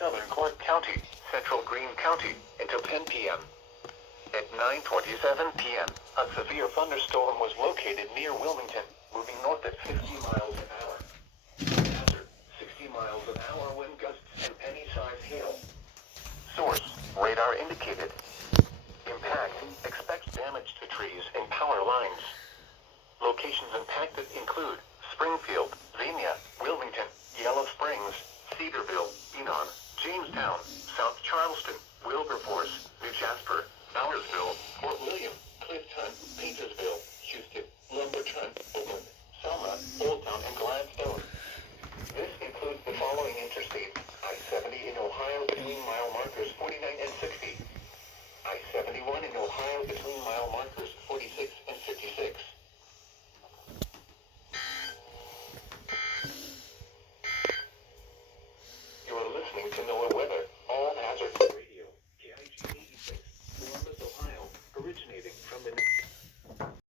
southern Clark County, central Greene County, until 10 p.m. At 9:27 p.m., a severe thunderstorm was located near Wilmington, moving north at 50 miles an hour. Hazard, 60 miles an hour wind gusts and penny-sized hail. Source, radar indicated. Impact, expects damage to trees and power lines. Locations impacted include Springfield, Xenia, Wilmington, Yellow Springs, Cedarville, Enon, Jamestown, South Charleston, Wilberforce, New Jasper, Bowersville, Fort William, Clifton, Paintersville, Houston, Lumberton, Oakland, Selma, Old Town, and Gladstone. This includes the following interstates: I-70 in Ohio between mile markers 49 and 60. I-71 in Ohio between mile markers 46 and 56. You're listening to NOAA